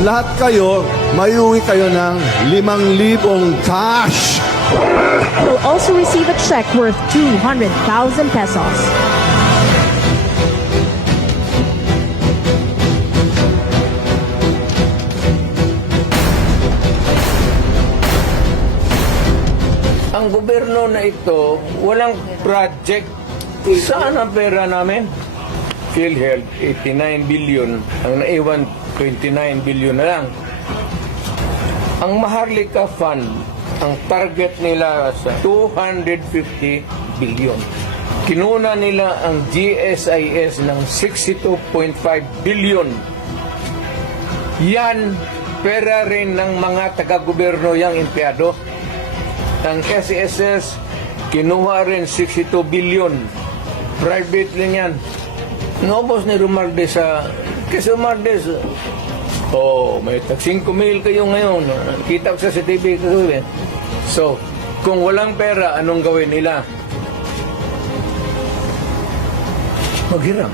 lahat kayo, mayuwi kayo ng 5,000 cash. Will also receive a check worth 200,000 pesos. Ang gobyerno na ito, walang project. Saan ang pera namin? PhilHealth, 89 billion. Ang naiwan, 29 billion na lang. Ang Maharlika Fund, ang target nila sa 250 billion. Kinuna nila ang GSIS ng 62.5 billion. Yan, pera rin ng mga taga-gobyerno yang empleyado. Ang SSS, kinuha rin 62 billion. Private rin yan. Naubos ni Romualdez sa... Kasi Romualdez, may tag 5,000 kayo ngayon. Kita ko sa CCTV. So, kung walang pera, anong gawin nila? Maghiram.